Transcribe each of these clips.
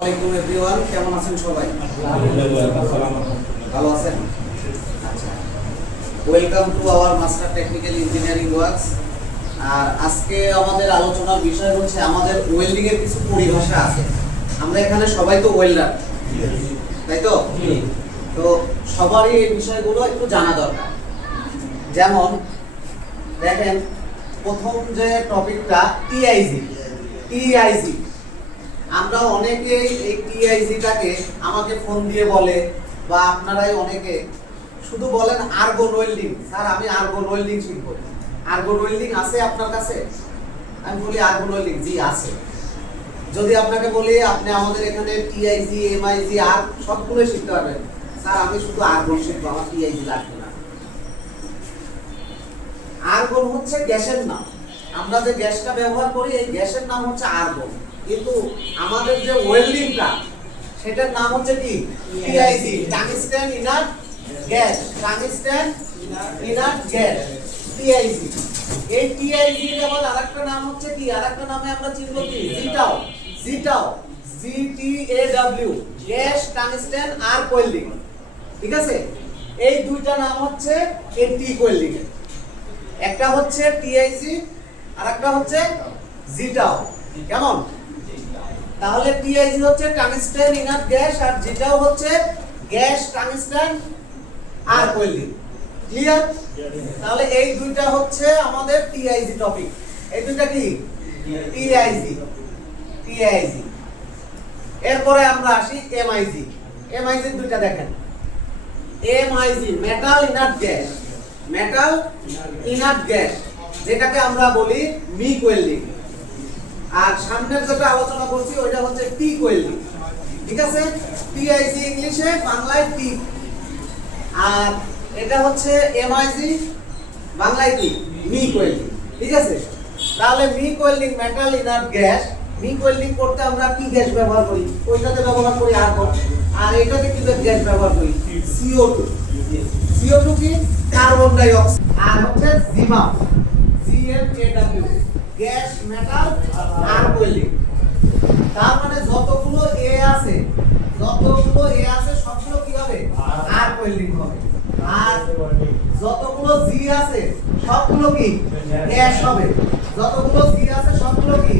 আসসালামাইকুম এভরিওয়ান কেমন আছেন সবাই? ভালো আছেন? আচ্ছা। Welcome to our master technical engineering works আর আজকে আমাদের আলোচনার বিষয় হচ্ছে আমাদের ওয়েল্ডিং এর কিছু পরিভাষা আছে। আমরা এখানে সবাই তো ওয়েল্ডার তাই তো? তো সবারই এই বিষয়গুলো একটু জানা দরকার। যেমন দেখেন প্রথম যে টপিকটা টিআইজি টিআইজি আমরা অনেকেই এই টিআইজিটাকে আমাকে ফোন দিয়ে বলে, বা আপনারাই অনেকে। শুধু বলেন আর্গন ওয়েল্ডিং স্যার, আমি আর্গন ওয়েল্ডিং শিখব। আর্গন ওয়েল্ডিং আছে আপনার কাছে? আমি বলি আর্গন ওয়েল্ডিং জি, আছে। যদি আপনাকে বলি, আপনি আমাদের এখানে টিআইজি এমআইজি আর সবগুলো শিখতে পারবেন। স্যার, আমি শুধু আর্গন শিখব, আমার টিআইজি লাগবে না। আর্গন হচ্ছে গ্যাসের নাম। আমরা যে গ্যাসটা ব্যবহার করি, এই গ্যাসের নাম হচ্ছে আর্গন। কিন্তু আমাদের যে ওয়েল্ডিংটা সেটার নাম হচ্ছে কি? TIG tungsten inert gas tungsten inert gas TIG এই টিআইজি এর আবার আরেকটা নাম হচ্ছে কি? আরেকটা নামে আমরা চিনব কি? GTAW GTAW G T A W gas tungsten arc welding ঠিক আছে? এই দুইটা নাম হচ্ছে এই টি ওয়েল্ডিং একটা হচ্ছে টিআইজি আর একটা হচ্ছে জিটাও কেমন? তাহলে টিআইজি হচ্ছে টাংস্টেন ইনার গ্যাস আর জিটাও হচ্ছে gas tungsten arc welding clear তাহলে এই দুইটা হচ্ছে আমাদের টিআইজি টপিক এই দুইটা কি? টিআইজি টিআইজি এরপরে আমরা আসি এমআইজি এমআইজি দুইটা দেখেন। MIG metal inert gas metal inert gas যেটাকে আমরা বলি মিক ওয়েল্ডিং আর সামনের যেটা আলোচনা করছি, ওইটা হচ্ছে টি ওয়েল্ডিং ঠিক আছে? টিআইজি ইংলিশে বাংলায় টি আর এটা হচ্ছে এমআইজি বাংলায় কি? মিক ওয়েল্ডিং ঠিক আছে? তাহলে MIG welding metal inert gas MIG welding করতে আমরা কি গ্যাস ব্যবহার করি? ওইটাতে ব্যবহার করি আর্গন। আর এটাতে কি গ্যাস ব্যবহার করি? CO2 CO2 কি? কার্বন ডাই অক্সাইড আর হচ্ছে GMAW gas metal arc welding তার মানে যতগুলো এ আছে, যতগুলো এ আছে, সবগুলো কি হবে? আর ওয়েল্ডিং হবে। আর যতগুলো জি আছে, সবগুলো কি? গ্যাস হবে। যতগুলো জি আছে, সবগুলো কি?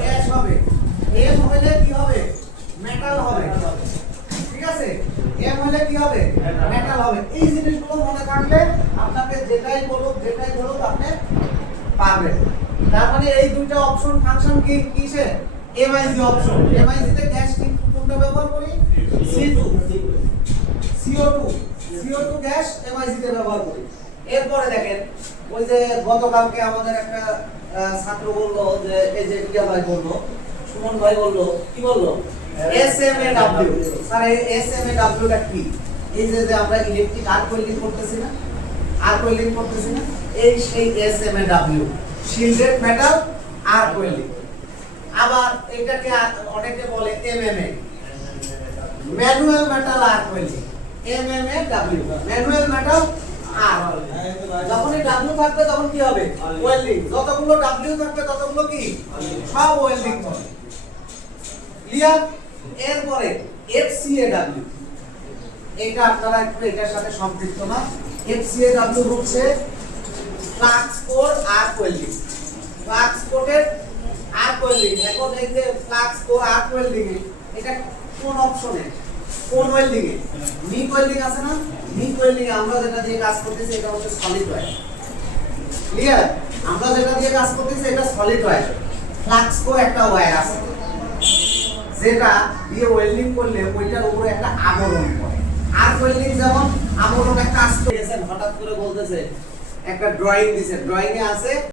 গ্যাস হবে। এম হইলে কি হবে? মেটাল হবে। ঠিক আছে? এম হইলে কি হবে? মেটাল হবে। এই জিনিসগুলো মনে থাকলে আপনাকে যেটাই বলুক যেটাই বলুক পারবেন তার মানে এই দুইটা অপশন ফাংশন কি? কিসে? এমআইজি অপশন এমআইজি তে গ্যাস কি? কোনটা ব্যবহার করি? C two CO2 CO2 gas MiG তে ব্যবহার করি। এরপরে দেখেন, ওই যে গতকালকে আমাদের একটা ছাত্র বলল যে, এই যে ইয়া ভাই বলল, সুমন ভাই বলল, কি বলল? এসএমএডব্লিউ স্যার, এই এসএমএডব্লিউ টা কি? এই যে আমরা ইলেকট্রিক আর্ক করতেছি না? আর্ক ওয়েল্ডিং করতেছি না। এই সেই SMAW shielded metal arc welding আবার এটাকে অনেকে বলে MMA manual metal arc welding MMA W manual metal arc যখনই ডাব্লিউ থাকবে তখন কি হবে? ওয়েল্ডিং যতগুলো ডাব্লিউ থাকবে ততগুলো কি? সব ওয়েল্ডিং হবে। ক্লিয়ার এরপরে এফসিএডব্লিউ এটা আপনারা একটু এটার সাথে সম্পৃক্ত না। কোরের আর্ক এখন এই যে আর্ক এটা কোন অপশনে কোন এ? আছে না? আমরা যেটা দিয়ে কাজ করতেছি, এটা হচ্ছে সলিড ওয়্যার ক্লিয়ার আমরা যেটা দিয়ে কাজ করতেছি, এটা সলিড ওয়্যার ফ্লাক্স কোর একটা ওয়্যার আছে। যেটা দিয়ে ওয়েল্ডিং করলে ওইটার উপরে একটা আবরণ পড়ে। আর ওয়েল্ডিং যেমন আবরণ একটা কাজ করেছেন হঠাৎ করে বলতেছে একটা ড্রয়িং দিছে। ড্রয়িং এ আছে